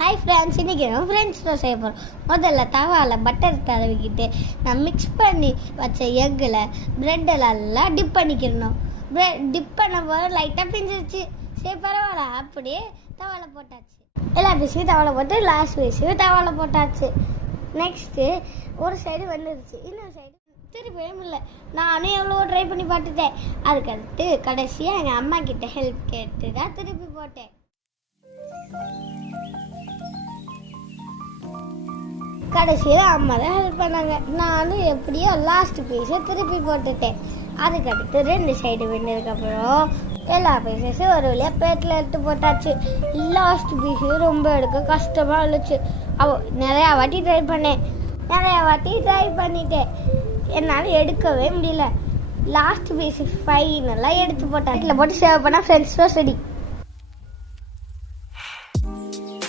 Hi friends, இன்றைக்கி நம்ம friends தான் செய்ய போகிறோம். முதல்ல தவாவில் பட்டர் தடவிக்கிட்டு நான் மிக்ஸ் பண்ணி வச்ச எக்கில் ப்ரெட்டெல்லாம் டிப் பண்ணிக்கிடணும். டிப் பண்ண போது லைட்டாக பிஞ்சிருச்சு. சரி பரவாயில்ல, அப்படியே தவாவில் போட்டாச்சு. எல்லா பீஸையும் தவாவில் போட்டு லாஸ்ட் பீஸையும் தவாவில் போட்டாச்சு. நெக்ஸ்ட்டு ஒரு சைடு வந்துருச்சு, இன்னொரு சைடு திருப்பவே இல்லை. நானும் எவ்வளோ ட்ரை பண்ணி பார்த்துட்டேன். அதுக்கடுத்து கடைசியாக எங்கள் அம்மா கிட்ட ஹெல்ப் கேட்டு தான் திருப்பி போட்டேன். கடைசியில் அம்மா தான் ஹெல்ப் பண்ணாங்க. நானும் எப்படியோ லாஸ்ட் பீஸை திருப்பி போட்டுட்டேன். அதுக்கடுத்து 2 சைடு வெந்ததுக்கப்புறம் எல்லா பீஸஸும் ஒரு வழியாக பிளேட்டில் எடுத்து போட்டாச்சு. லாஸ்ட் பீஸு ரொம்ப எடுக்க கஷ்டமாக இருந்துச்சு. நிறையா வாட்டி ட்ரை பண்ணிட்டேன். என்னால் எடுக்கவே முடியல. லாஸ்ட் பீஸு ஃபைனலாக எடுத்து போட்டேன். இதில் போட்டு சேவ் பண்ணால் ஃப்ரெண்ட்ஸும் சரி.